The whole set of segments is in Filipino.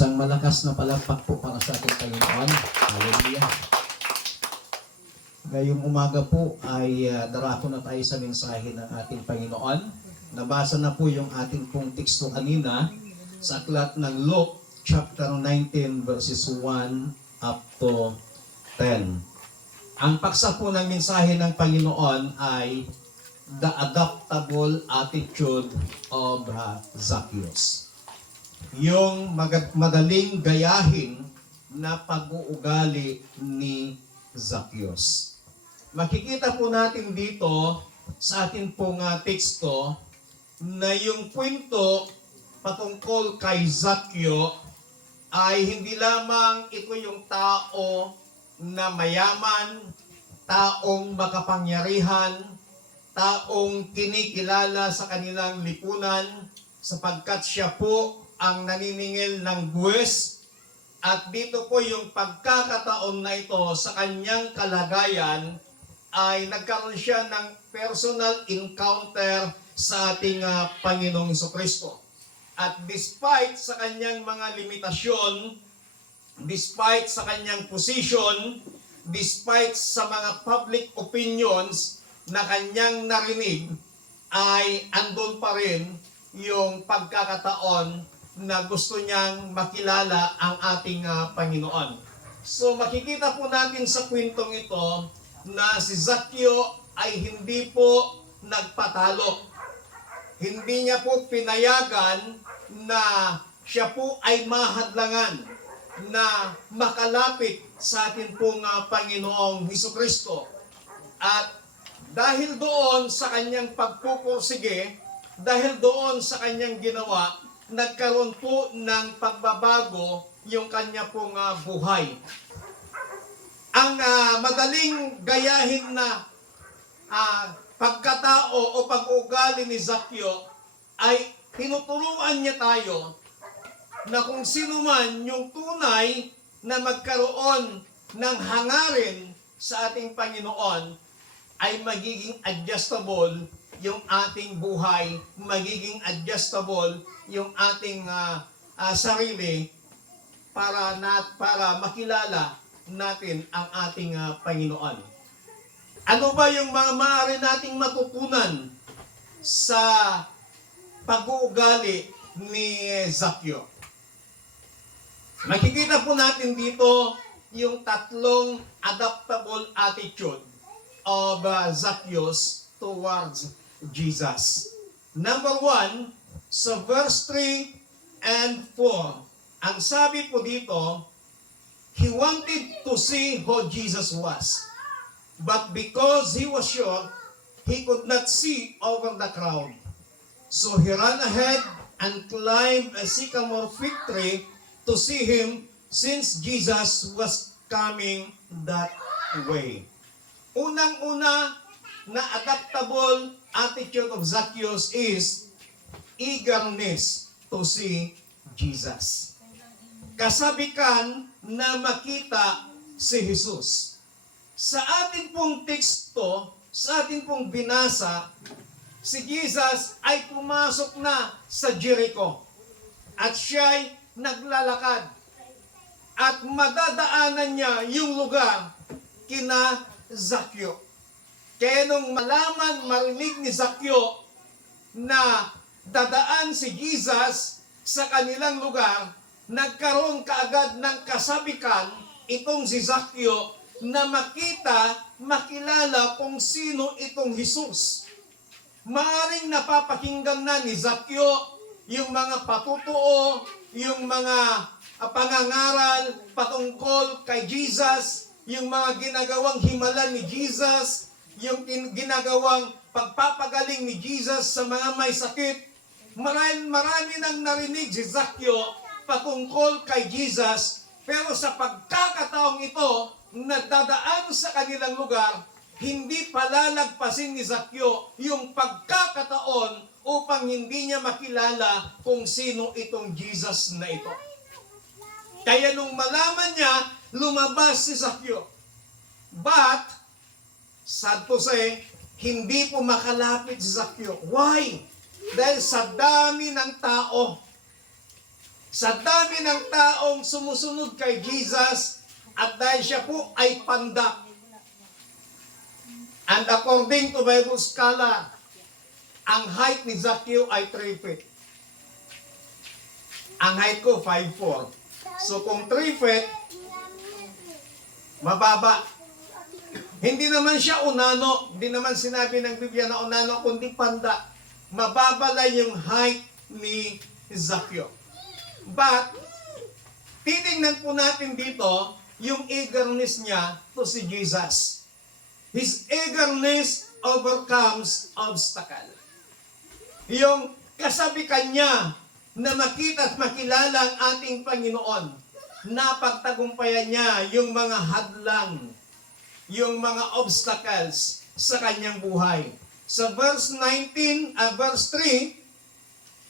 Isang malakas na palakpak po para sa ating Panginoon. Hallelujah. Ngayong umaga po ay darako na tayo sa mensahe ng ating Panginoon. Nabasa na po yung ating pong teksto kanina sa aklat ng Luke chapter 19 verses 1 up to 10. Ang paksa po ng mensahe ng Panginoon ay the adaptable attitude of Zacchaeus. Yung madaling gayahin na pag-uugali ni Zacchaeus. Makikita po natin dito sa ating pong teksto na yung kwento patungkol kay Zacchaeus ay hindi lamang ito yung tao na mayaman, taong makapangyarihan, taong kinikilala sa kanilang lipunan sapagkat siya po ang naniningil ng buwis. At dito po yung pagkakataon na ito sa kanyang kalagayan ay nagkaroon siya ng personal encounter sa ating Panginoong Jesucristo. At despite sa kanyang mga limitasyon, despite sa kanyang position, despite sa mga public opinions na kanyang narinig, ay andun pa rin yung pagkakataon na gusto niyang makilala ang ating Panginoon. So makikita po natin sa kwentong ito na si Zacchaeus ay hindi po nagpatalo. Hindi niya po pinayagan na siya po ay mahadlangan na makalapit sa ating pong Panginoong Jesucristo. At dahil doon sa kanyang pagpupursige, dahil doon sa kanyang ginawa, nagkaroon po ng pagbabago yung kanya pong buhay. Ang madaling gayahin na pagkatao o pag-ugali ni Zacchaeus ay tinuturuan niya tayo na kung sino man yung tunay na magkaroon ng hangarin sa ating Panginoon ay magiging adjustable yung ating buhay, magiging adjustable yung ating sarili para makilala natin ang ating Panginoon. Ano ba yung mga maaari nating matutunan sa pag-uugali ni Zacchaeus? Makikita po natin dito yung tatlong adaptable attitude of Zacchaeus towards Jesus. Number 1, sa verse 3 and 4, ang sabi po dito, he wanted to see who Jesus was. But because he was short, he could not see over the crowd. So he ran ahead and climbed a sycamore fig tree to see him, since Jesus was coming that way. Unang-una na adaptable attitude of Zacchaeus is eagerness to see Jesus. Kasabikan na makita si Jesus. Sa ating pong teksto, sa ating pong binasa, si Jesus ay pumasok na sa Jericho. At siya'y naglalakad. At madadaanan niya yung lugar kina Zacchaeus. Kaya nung marinig ni Zacchaeus na dadaan si Jesus sa kanilang lugar, nagkaroon kaagad ng kasabikan itong si Zacchaeus na makilala kung sino itong Jesus. Maaring napapakinggan na ni Zacchaeus yung mga patutuo, yung mga pangangaral patungkol kay Jesus, yung mga ginagawang himala ni Jesus, yung ginagawang pagpapagaling ni Jesus sa mga may sakit. Marami nang narinig si Zacchaeus patungkol kay Jesus, pero sa pagkakataong ito, nagdadaan sa kanilang lugar, hindi palalagpasin ni Zacchaeus yung pagkakataon upang hindi niya makilala kung sino itong Jesus na ito. Kaya nung malaman niya, lumabas si Zacchaeus. But, sad to say, hindi po makalapit si Zacchaeus. Why? Dahil sa dami ng tao. Sa dami ng taong sumusunod kay Jesus, at dahil siya po ay pandak. And according to Bible scholar, ang height ni Zacchaeus ay 3 feet. Ang height ko, 5'4". So kung 3 feet, mababa. Hindi naman siya unano. Hindi naman sinabi ng Biblia na unano, kundi panda. Mababa lang yung height ni Zacchaeus. But, titingnan po natin dito, yung eagerness niya to si Jesus. His eagerness overcomes obstacle. Yung kasabikan niya na makita at makilala ang ating Panginoon, napagtagumpayan niya yung mga hadlang, yung mga obstacles sa kanyang buhay. Sa verse 19, verse 3,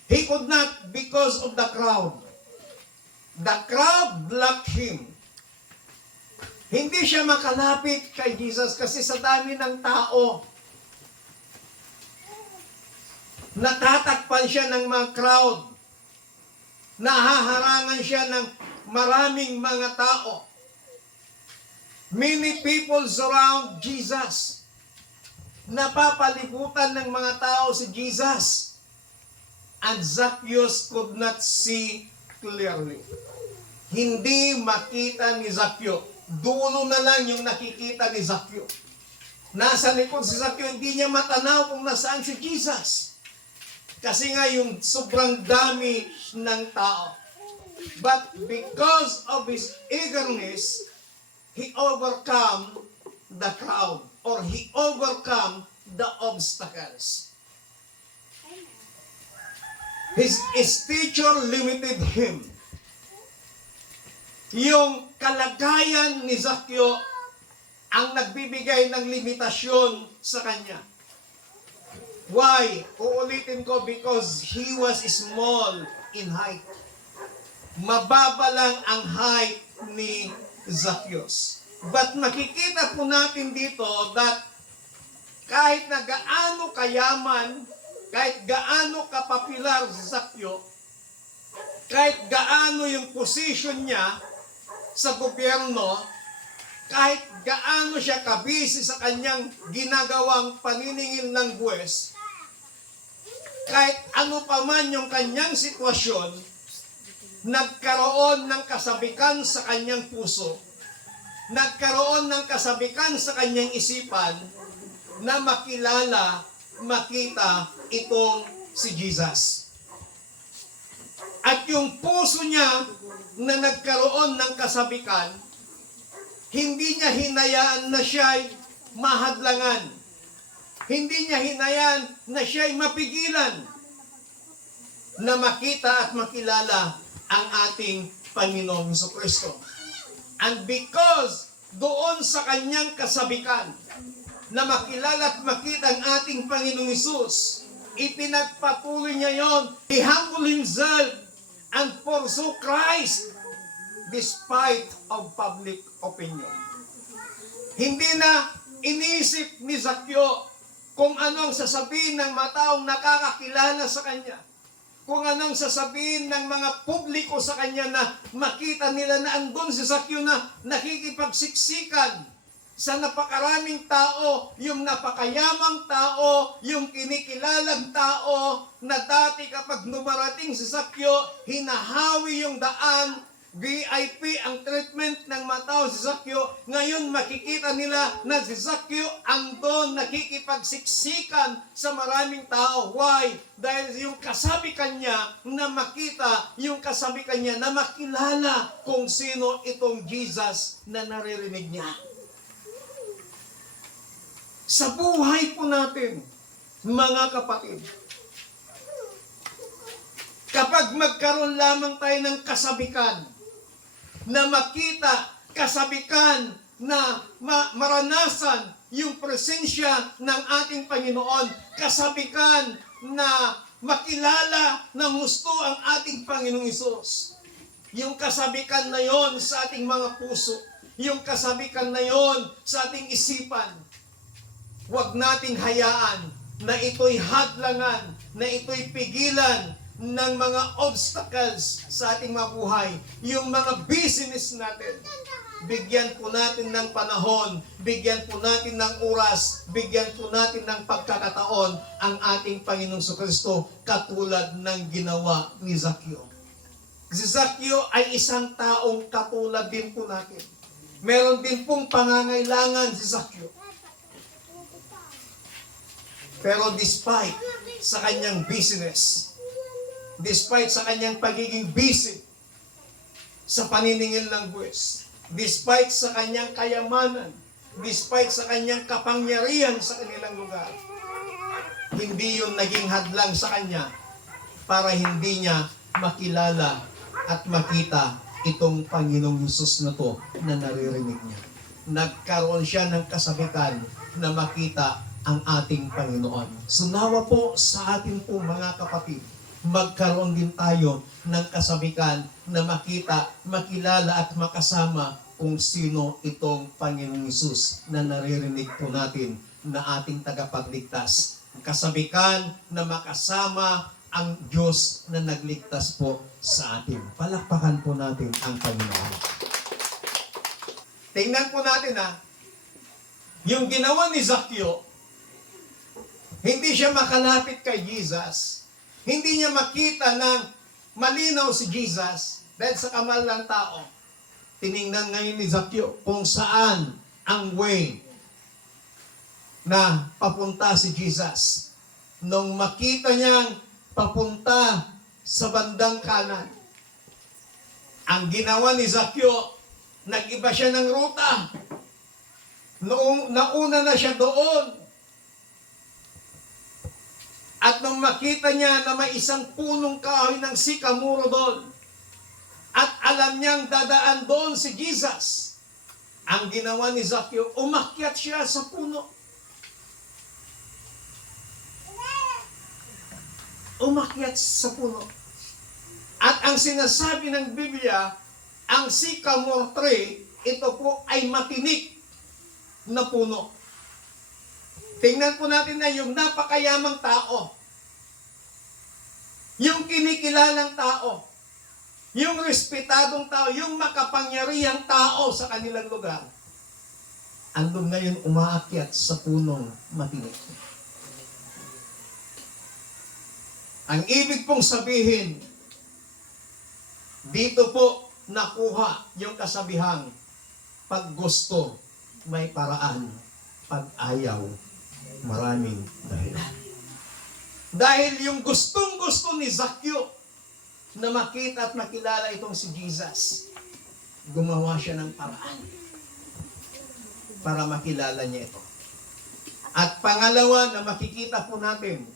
he could not because of the crowd. The crowd blocked him. Hindi siya makalapit kay Jesus kasi sa dami ng tao. Natatakpan siya ng mga crowd. Nahaharangan siya ng maraming mga tao. Many people surround Jesus. Napapalibutan ng mga tao si Jesus. And Zacchaeus could not see clearly. Hindi makita ni Zacchaeus. Dulo na lang yung nakikita ni Zacchaeus. Nasa likod si Zacchaeus, hindi niya matanaw kung nasaan si Jesus. Kasi nga yung sobrang dami ng tao. But because of his eagerness, he overcome the crowd or he overcome the obstacles. His stature limited him. Yung kalagayan ni Zacchaeus ang nagbibigay ng limitasyon sa kanya. Why? Uulitin ko, because he was small in height. Mababa lang ang height ni Zacchaeus. But makikita po natin dito that kahit na gaano kayaman, kahit gaano kapopular si Zacchaeus, kahit gaano yung position niya sa gobyerno, kahit gaano siya kabisi sa kanyang ginagawang paniningil ng buwes, kahit ano pa man yung kanyang sitwasyon, nagkaroon ng kasabikan sa kanyang puso, nagkaroon ng kasabikan sa kanyang isipan na makilala, makita itong si Jesus. At yung puso niya na nagkaroon ng kasabikan, hindi niya hinayaan na siya'y mahadlangan. Hindi niya hinayaan na siya'y mapigilan na makita at makilala ang ating Panginoong Jesucristo. And because doon sa kanyang kasabikan na makilala at makita ang ating Panginoong Hesus, ipinagpatuloy niya yon. He humbled himself and pursue Christ despite of public opinion. Hindi na iniisip ni Zacchaeus kung anong sasabihin ng mga taong nakakakilala sa kanya. Kung anong sasabihin ng mga publiko sa kanya na makita nila na andun si Zacchaeus na nakikipagsiksikan sa napakaraming tao, yung napakayamang tao, yung kinikilalang tao, na dati kapag numarating si Zacchaeus, hinahawi yung daan, VIP ang treatment ng mga tao si Zacchaeus. Ngayon makikita nila na si Zacchaeus andon nakikipagsiksikan sa maraming tao. Why? Dahil yung kasabikan niya na makita, yung kasabikan niya na makilala kung sino itong Jesus na naririnig niya. Sa buhay po natin, mga kapatid, kapag magkaroon lamang tayo ng kasabikan, na makita, kasabikan, na maranasan yung presensya ng ating Panginoon, kasabikan na makilala ng gusto ang ating Panginoong Hesus. Yung kasabikan na yon sa ating mga puso, yung kasabikan na yon sa ating isipan, huwag nating hayaan na ito'y hadlangan, na ito'y pigilan ng mga obstacles sa ating mga buhay, yung mga business natin. Bigyan po natin ng panahon, bigyan po natin ng oras, bigyan po natin ng pagkakataon ang ating Panginoong Kristo katulad ng ginawa ni Zaccheo. Si Zaccheo ay isang taong katulad din po natin. Meron din pong pangangailangan si Zaccheo. Pero despite sa kanyang business, despite sa kanyang pagiging busy sa paniningil ng buwis, despite sa kanyang kayamanan, despite sa kanyang kapangyarihan sa kanilang lugar, hindi yun naging hadlang sa kanya para hindi niya makilala at makita itong Panginoong Hesus na to na naririnig niya. Nagkaroon siya ng kasabitan na makita ang ating Panginoon. So nawa po sa atin po mga kapatid, magkaroon din tayo ng kasabikan na makita, makilala at makasama kung sino itong Panginoong Hesus na naririnig po natin na ating tagapagligtas. Kasabikan na makasama ang Diyos na nagligtas po sa atin. Palakpakan po natin ang Panginoon. Tingnan po natin yung ginawa ni Zaccheo, hindi siya makalapit kay Jesus. Hindi niya makita ng malinaw si Jesus dahil sa kamal ng tao. Tiningnan ngayon ni Zaccheo kung saan ang way na papunta si Jesus. Nung makita niyang papunta sa bandang kanan, ang ginawa ni Zaccheo, nag-iba siya ng ruta. Nauna na siya doon. At nung makita niya na may isang punong kahoy ng sikamuro doon, at alam niyang dadaan doon si Jesus, ang ginawa ni Zaccheo, umakyat siya sa puno. Umakyat sa puno. At ang sinasabi ng Biblia, ang sycamore tree, ito po ay matinik na puno. Tingnan po natin na yung napakayamang tao, yung kinikilalang tao, yung respetadong tao, yung makapangyarihang tao sa kanilang lugar, andun ngayon umaakyat sa punong matinik. Ang ibig pong sabihin, dito po nakuha yung kasabihang, pag gusto, may paraan, pag ayaw, maraming dahilan. Dahil yung gustong-gusto ni Zaccheo na makita at makilala itong si Jesus, gumawa siya ng paraan para makilala niya ito. At pangalawa na makikita po natin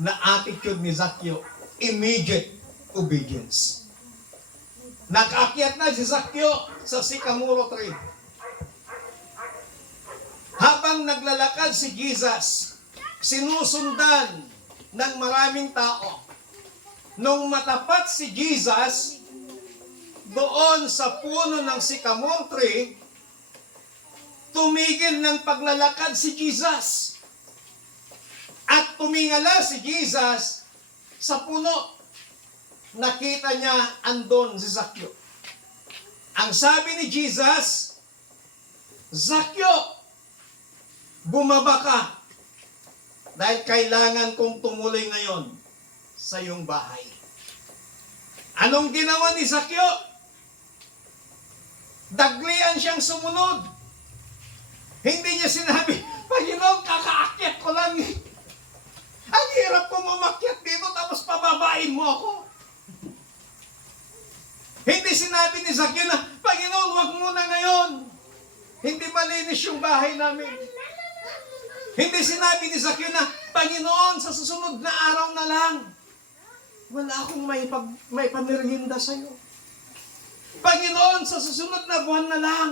na attitude ni Zaccheo, immediate obedience. Nakaakyat na si Zaccheo sa sycamore tree. Habang naglalakad si Jesus, sinusundan ng maraming tao. Nung matapat si Jesus doon sa puno ng sycamore tree, tumigil ng paglalakad si Jesus. At tumingala si Jesus sa puno. Nakita niya andon si Zaccheo. Ang sabi ni Jesus, Zaccheo, bumaba ka dahil kailangan kong tumuloy ngayon sa iyong bahay. Anong ginawa ni Zaccheo? Daglian siyang sumunod. Hindi niya sinabi, Panginoon, kakaakyat ko lang. Ang hirap ko mamakyat dito tapos pababain mo ako. Hindi sinabi ni Zaccheo na, Panginoon, wag muna ngayon. Hindi malinis yung bahay namin. Hindi sinabi ni Zaccheo na, Panginoon, sa susunod na araw na lang, wala akong may pamerienda sa'yo. Panginoon, sa susunod na buwan na lang,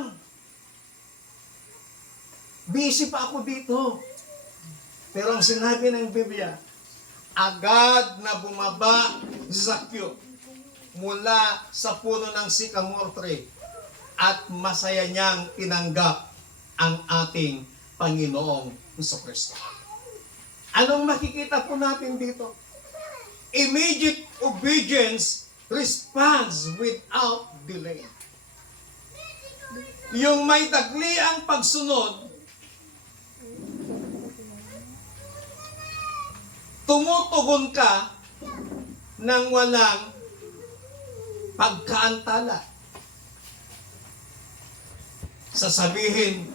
busy pa ako dito. Pero ang sinabi ng Biblia, agad na bumaba si Zaccheo mula sa puno ng sycamore tree at masaya niyang tinanggap ang ating Panginoong Jesucristo. Anong makikita po natin dito? Immediate obedience responds without delay. Yung may dagliang pagsunod, tumutugon ka ng walang pagkaantala. Sasabihin,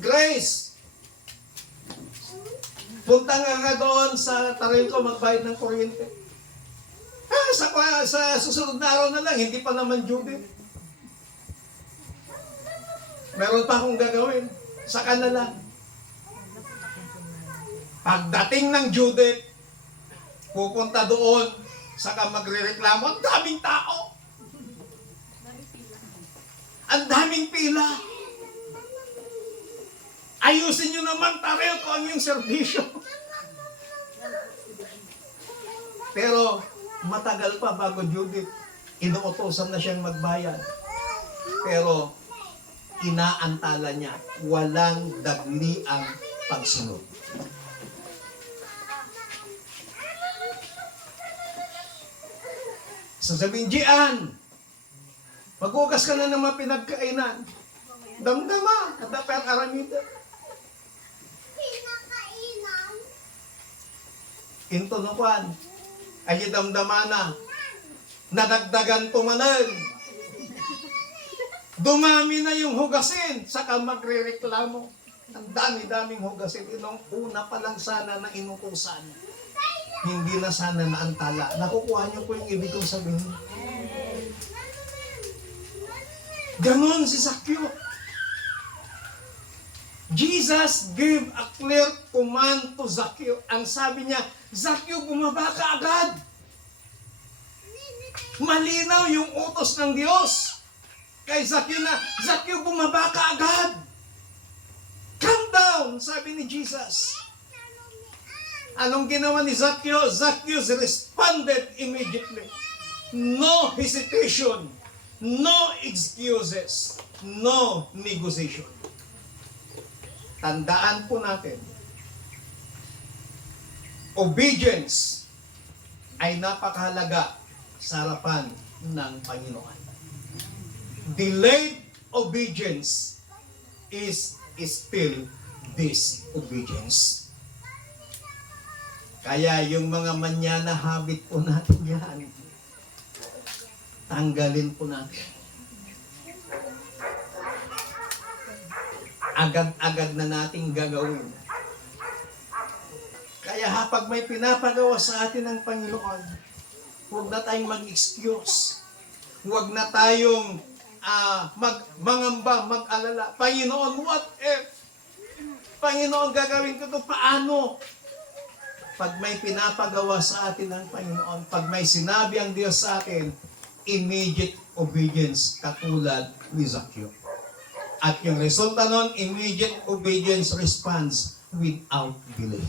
Grace, punta nga doon sa Tarilco magbayad ng kuryente. Sa susunod na araw na lang, hindi pa naman due date. Meron pa akong gagawin. Saka na lang. Pagdating ng due date, pupunta doon, saka magrereklamo, ang daming tao. Ang daming pila. Ayusin nyo naman, Tarilco, ang yung serbisyo. Pero, matagal pa bago due date. Inuutosan na siyang magbayad. Pero, inaantala niya, walang dagliang pagsunod. Sasabihin, Gian, maghugas ka na ng mga pinagkainan. Damdama, at dapat aramida. Intunukan, ay damdama na, nadagdagan tumanan. Dumami na yung hugasin, saka magre-reklamo. Ang dami-daming hugasin. Inong una pa lang sana na inutusan. Hindi na sana naantala. Nakukuha niyo po yung ibig kong sabihin. Ganon si Zacchaeus. Jesus gave a clear command to Zacchaeus. Ang sabi niya, Zacchaeus, bumaba ka agad. Malinaw yung utos ng Diyos. Kay Zacchaeus na, Zacchaeus, bumaba ka agad. Calm down, sabi ni Jesus. Anong ginawa ni Zacchaeus? Zacchaeus responded immediately. No hesitation, no excuses, no negotiation. Tandaan po natin, obedience ay napakahalaga sa harapan ng Panginoon. Delayed obedience is still disobedience. Kaya yung mga manyana habit po natin yan, tanggalin po natin. Agad-agad na nating gagawin. Kaya pag may pinapagawa sa atin ng Panginoon, huwag na tayong mag-excuse. Huwag na tayong mangamba, mag-alala. Panginoon, what if? Panginoon, gagawin ko ito, paano? Pag may pinapagawa sa atin ng Panginoon, pag may sinabi ang Diyos sa atin, immediate obedience katulad ni Zacchaeus. At yung resulta nun, immediate obedience responds without delay.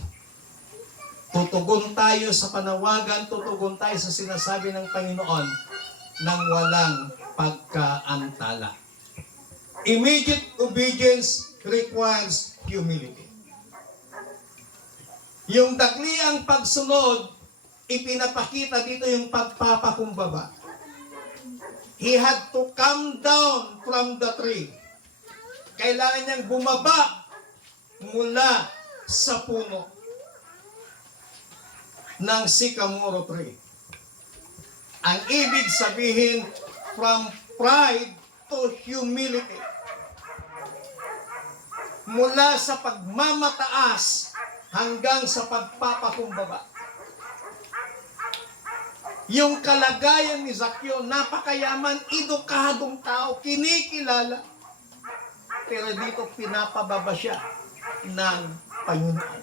Tutugon tayo sa panawagan, tutugon tayo sa sinasabi ng Panginoon nang walang pagkaantala. Immediate obedience requires humility. Yung dagliang pagsunod, ipinapakita dito yung pagpapakumbaba. He had to come down from the tree. Kailangan niyang bumaba mula sa puno ng sycamore tree. Ang ibig sabihin, from pride to humility. Mula sa pagmamataas hanggang sa pagpapakumbaba. Yung kalagayan ni Zacchaeus, napakayaman, edukadong tao, kinikilala. Pero dito pinapababa siya ng Panginoon.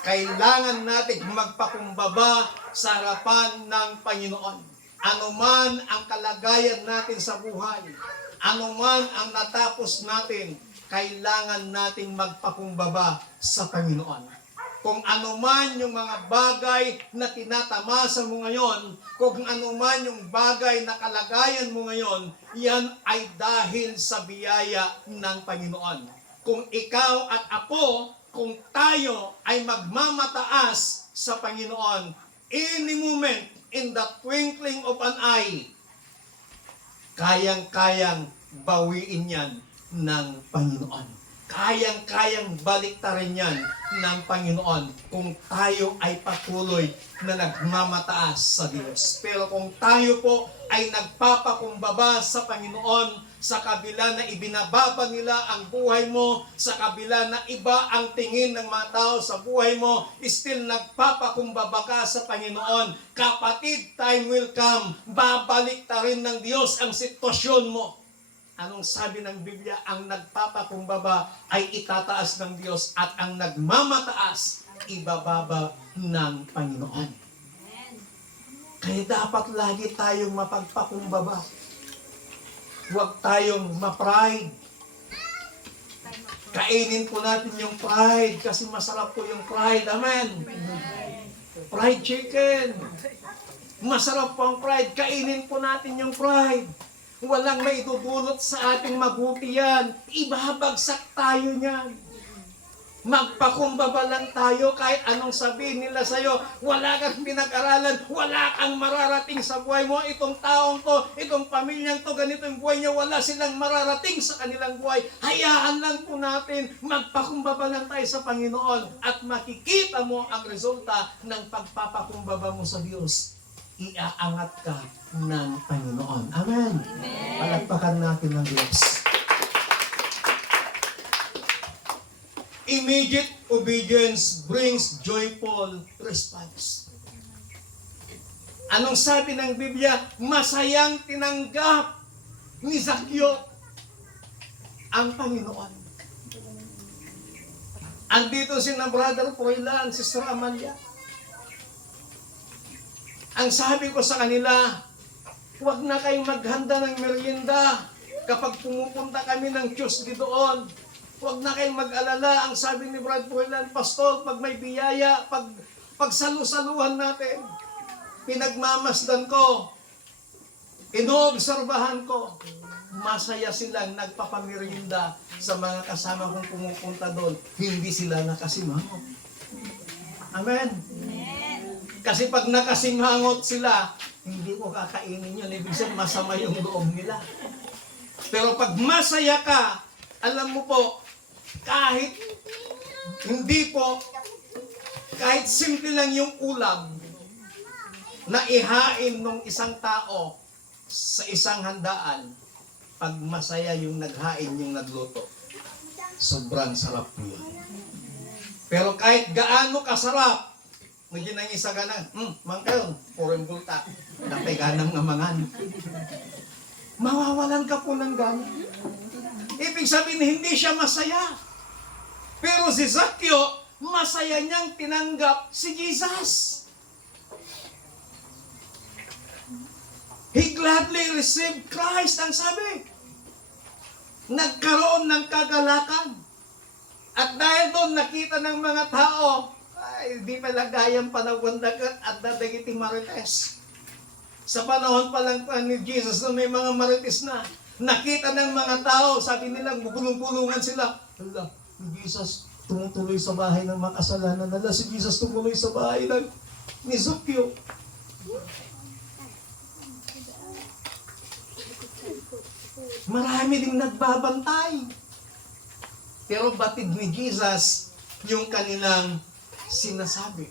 Kailangan natin magpakumbaba sa harapan ng Panginoon. Anuman ang kalagayan natin sa buhay, anuman ang natapos natin, kailangan nating magpakumbaba sa Panginoon. Kung anuman yung mga bagay na tinatamasa mo ngayon, kung anuman yung bagay na kalagayan mo ngayon, yan ay dahil sa biyaya ng Panginoon. Kung ikaw at ako, kung tayo ay magmamataas sa Panginoon, any moment, in the twinkling of an eye, kayang-kayang bawiin yan ng Panginoon. Kayang-kayang baliktarin yan ng Panginoon kung tayo ay patuloy na nagmamataas sa Diyos. Pero kung tayo po ay nagpapakumbaba sa Panginoon, sa kabila na ibinababa nila ang buhay mo, sa kabila na iba ang tingin ng mga tao sa buhay mo, still nagpapakumbaba ka sa Panginoon. Kapatid, time will come, babalik ta rin ng Diyos ang sitwasyon mo. Anong sabi ng Biblia? Ang nagpapakumbaba ay itataas ng Diyos at ang nagmamataas, ibababa ng Panginoon. Kaya dapat lagi tayong mapagpakumbaba. Huwag tayong ma-pride. Kainin po natin yung pride kasi masarap po yung pride. Amen. Fried chicken. Masarap po ang pride. Kainin po natin yung pride. Walang may dudulot sa ating mabuti yan. Ibabagsak tayo niyan. Magpakumbaba lang tayo kahit anong sabihin nila sa'yo. Wala kang pinag-aralan, wala kang mararating sa buhay mo. Itong taong to, itong pamilyang to, ganito yung buhay niya, wala silang mararating sa kanilang buhay. Hayaan lang po natin, magpakumbaba lang tayo sa Panginoon at makikita mo ang resulta ng pagpapakumbaba mo sa Diyos. Iaangat ka ng Panginoon. Amen. Palagpakan natin ng Diyos. Immediate obedience brings joyful response. Anong sabi ng Biblia? Masayang tinanggap ni Zaccheo ang Panginoon. Andito si na Brother Froilan, Sister Amalia. Ang sabi ko sa kanila, huwag na kayong maghanda ng merienda kapag pumupunta kami ng Tuesday doon. Huwag na kayong mag-alala. Ang sabi ni Brad Froilan, Pastor, pag may biyaya, pag salu-saluhan natin, pinagmamasdan ko, inoobserbahan ko, masaya silang nagpapamerienda sa mga kasama kong pumupunta doon. Hindi sila nakasimangot. Amen. Kasi pag nakasimangot sila, hindi ko kakainin yun. Ibig sabihin, masama yung loob nila. Pero pag masaya ka, alam mo po, kahit simple lang yung ulam na ihain ng isang tao sa isang handaan, pag masaya yung naghain, yung nagluto, sobrang sarap po yun. Pero kahit gaano kasarap, medyo nang isa ka na, mangkayon, purong bulta, napay ganang ngamangan. Mawawalan ka po ng gana. Ibig sabihin, hindi siya masaya. Pero si Zaccheo, masaya niyang tinanggap si Jesus. He gladly received Christ, ang sabi. Nagkaroon ng kagalakan. At dahil doon nakita ng mga tao, ay, di pala gayang panahon dagat at dadagiting marites. Sa panahon pa lang pa ni Jesus na may mga marites na, nakita ng mga tao, sabi nila, bubulong-bulungan sila. Hala, si Jesus tumutuloy sa bahay ng makasalanan. Hala, si Jesus tumutuloy sa bahay ni Zaccheo. Marami ding nagbabantay. Pero batid ni Jesus yung kanilang sinasabi.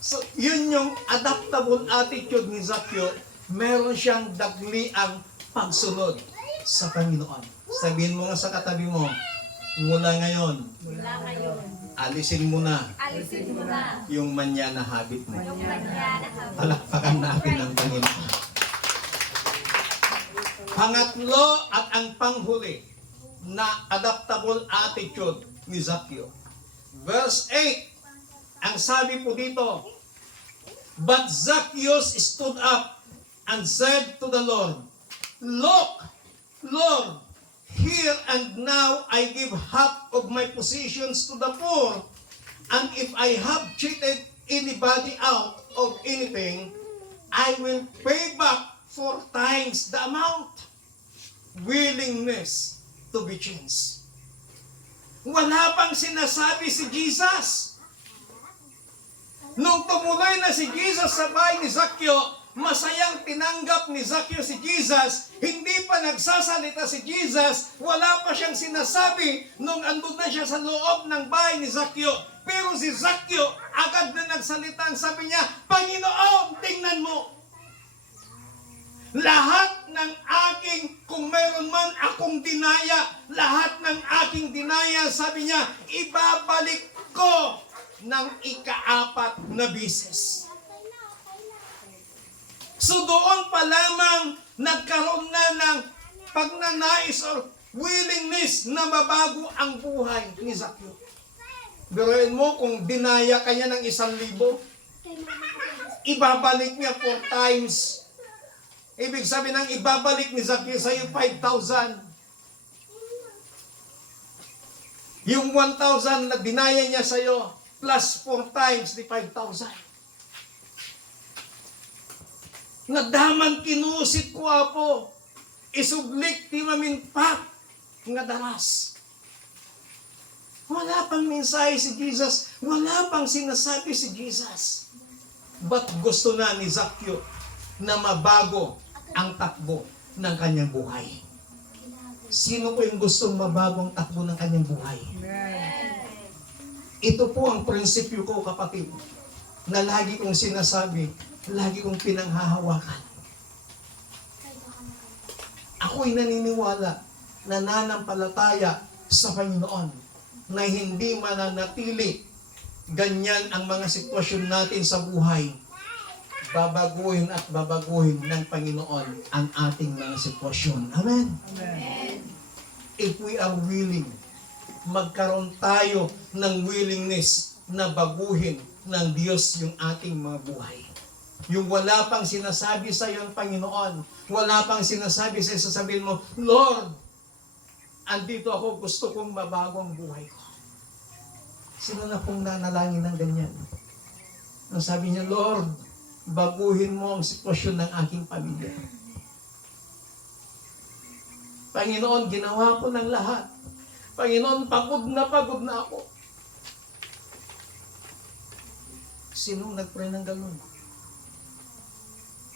So, yun yung adaptable attitude ni Zaccheo. Meron siyang dagliang pagsunod sa Panginoon. Sabihin mo nga sa katabi mo, mula ngayon, alisin mo na yung manya na habit mo. Palakpakan natin ang Panginoon. Pangatlo at ang panghuli na adaptable attitude ni Zaccheo. Verse 8, ang sabi po dito, But Zacchaeus stood up and said to the Lord, Look, Lord, here and now I give half of my possessions to the poor, and if I have cheated anybody out of anything, I will pay back 4 times the amount. Willingness to be changed. Wala pang sinasabi si Jesus. Nung tumuloy na si Jesus sa bahay ni Zaccheo, masayang tinanggap ni Zaccheo si Jesus. Hindi pa nagsasalita si Jesus, wala pa siyang sinasabi nung andun na siya sa loob ng bahay ni Zaccheo. Pero si Zaccheo, agad na nagsalita, ang sabi niya, Panginoon, tingnan mo. Lahat ng aking, kung mayroon man akong dinaya, lahat ng aking dinaya, sabi niya, ibabalik ko ng ikaapat na bisis. So doon pa lamang nagkaroon na ng pagnanais or willingness na mabago ang buhay ni Zaccheo. Biruin mo kung dinaya kanya ng 1,000, ibabalik niya 4 times. Ibig sabihin ng ibabalik ni Zaccheo sa iyo 5,000. Yung 1,000 na dinaya niya sa iyo plus 4 times di 5,000. Nadaman kinusit ko apo. Isublik ti maminpak nga daras. Wala pang mensahe si Jesus. Wala pang sinasabi si Jesus. But gusto na ni Zaccheo na mabago ang takbo ng kanyang buhay. Sino po yung gustong mabago ang takbo ng kanyang buhay? Ito po ang prinsipyo ko, kapatid, na lagi kong sinasabi, lagi kong pinanghahawakan. Ako'y naniniwala, nananampalataya sa Panginoon na hindi mananatili ganyan ang mga sitwasyon natin sa buhay. Babaguhin at babaguhin ng Panginoon ang ating mga sitwasyon. Amen? Amen. If we are willing, magkaroon tayo ng willingness na baguhin ng Diyos yung ating mga buhay. Yung wala pang sinasabi sa iyo ang Panginoon, wala pang sinasabi sa iyo, sasabihin mo, Lord, andito ako, gusto kong mabago ang buhay ko. Sino na pong nanalangin ng ganyan? Ang sabi niya, Lord, baguhin mo ang sitwasyon ng aking pamilya. Panginoon, ginawa ko ng lahat. Panginoon, pagod na ako. Sinong nag-pray ng ganun?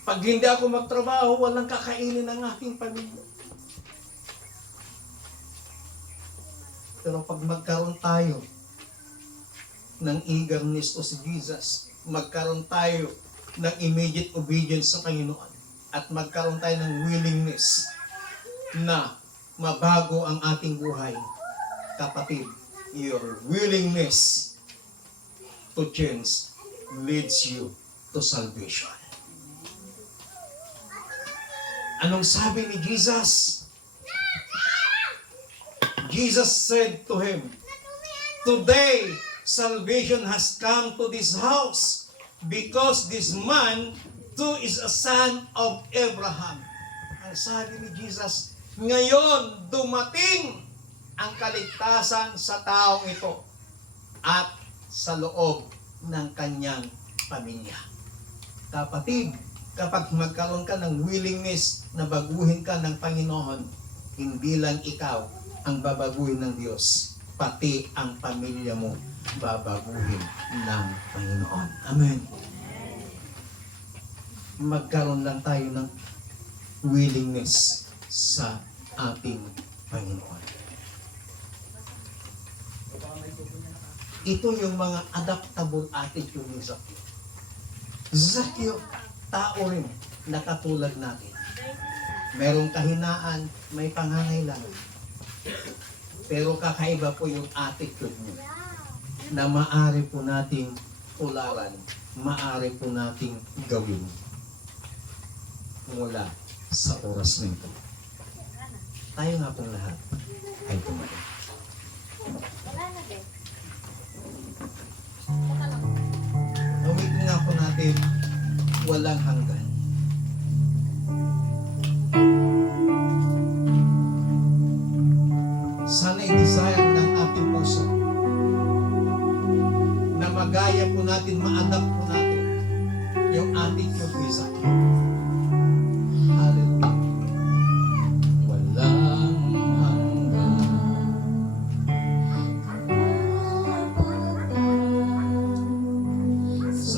Pag hindi ako magtrabaho, walang kakainin ng aking pamilya. Pero pag magkaroon tayo ng eagerness to si Jesus, magkaroon tayo ng immediate obedience sa Panginoon, at magkaroon tayo ng willingness na mabago ang ating buhay, kapatid, your willingness to change leads you to salvation. Anong sabi ni Jesus? Jesus said to him, today, salvation has come to this house because this man too is a son of Abraham. Ang sabi ni Jesus, ngayon dumating ang kaligtasan sa taong ito at sa loob ng kanyang pamilya. Kapatid, kapag magkaroon ka ng willingness na baguhin ka ng Panginoon, hindi lang ikaw ang babaguhin ng Diyos, pati ang pamilya mo babaguhin ng Panginoon. Amen. Magkaroon lang tayo ng willingness sa ating Panginoon. Ito yung mga adaptable attitude ni Zaccheo. Zaccheo, tao rin na katulad natin. Merong kahinaan, may pangangailangan. Pero kakaiba po yung attitude mo na maaari po nating tularan, maaari po nating gawin mula sa oras na ito. Tayo nga pong lahat ay tumayo. Gawin nga po natin walang hanggan. Sana i-desire ng ating puso na magaya po natin, ma-adapt po natin yung ating pag-isa. Hallelujah. Walang hanggan. Sa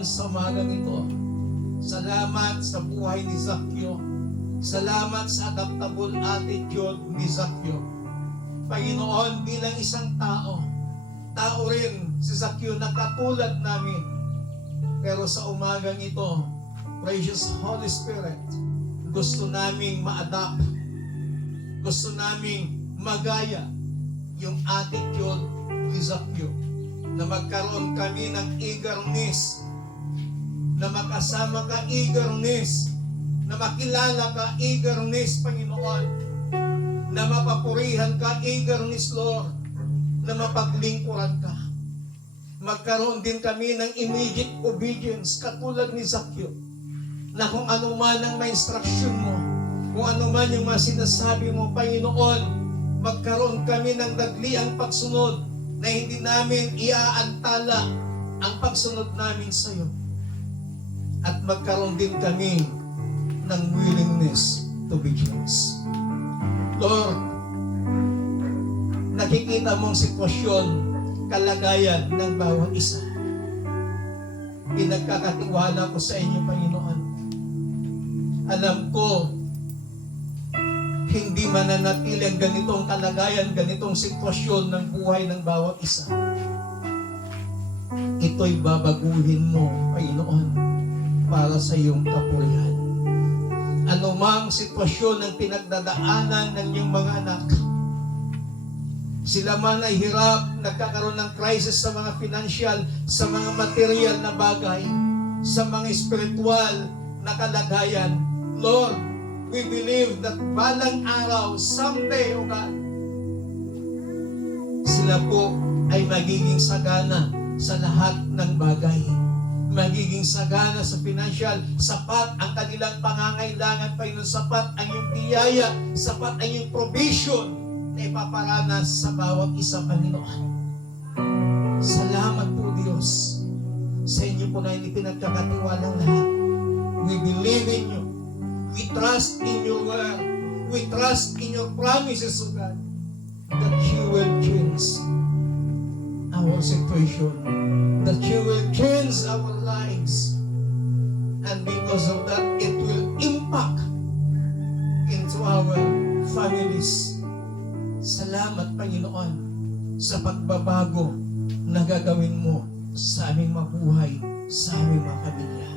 Panginoon, sa umagang ito. Salamat sa buhay ni Zaccheo. Salamat sa adaptable attitude ni Zaccheo. Panginoon, bilang isang tao rin si Zaccheo na katulad namin. Pero sa umagang ito, precious Holy Spirit, gusto naming ma-adapt, gusto naming magaya yung attitude ni Zaccheo, na magkaroon kami ng eagerness, na makasama ka eagerness, na makilala ka eagerness, Panginoon, na mapapurihan ka eagerness, Lord, na mapaglingkuran ka. Magkaroon din kami ng immediate obedience katulad ni Zaccheo, na kung ano man ang may instruction mo, kung ano man yung mga sinasabi mo, Panginoon, magkaroon kami ng dagliang pagsunod na hindi namin iaantala ang pagsunod namin sa iyo. At magkaroon din kami ng willingness to be changed. Lord, nakikita mong sitwasyon, kalagayan ng bawat isa. Pinagkakatiwala ko sa inyo, Panginoon. Alam ko, hindi mananatili ang ganitong kalagayan, ganitong sitwasyon ng buhay ng bawat isa. Ito'y babaguhin mo, Panginoon, para sa iyong kapurihan. Ano mang sitwasyon ng pinagdadaanan ng iyong mga anak, sila man ay hirap, nagkakaroon ng crisis sa mga financial, sa mga material na bagay, sa mga spiritual na kalagayan, Lord, we believe that balang araw, someday, O God, sila po ay magiging sagana sa lahat ng bagay. Magiging sagana sa financial, sapat ang kanilang pangangailangan, Panginoon, sapat ang iyong biyaya, sapat ang iyong provision na ipaparanas sa bawat isa, Panginoon. Salamat po, Diyos, sa inyo po na hindi pinagkakatiwalang lahat. We believe in you. We trust in your word. We trust in your promises, O God, that you will change our situation, that you will change our lives. And because of that, it will impact into our families. Salamat, Panginoon, sa pagbabago na gagawin mo sa aming mabuhay, sa aming mga pamilya.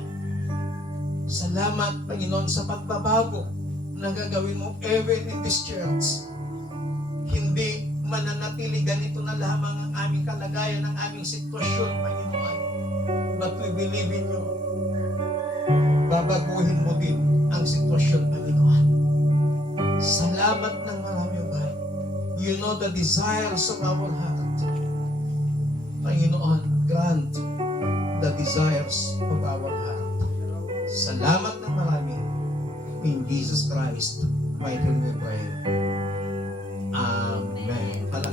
Salamat, Panginoon, sa pagbabago na gagawin mo even in this church. Hindi mananatili ganito na lamang ang aming kalagayan, ang aming sitwasyon, Panginoon. But we believe in you. Babaguhin mo din ang sitwasyon, Panginoon. Salamat ng marami, O God. You know the desires of our heart. Panginoon, grant the desires of our heart. Salamat ng marami. In Jesus Christ, mighty name we pray. Amen.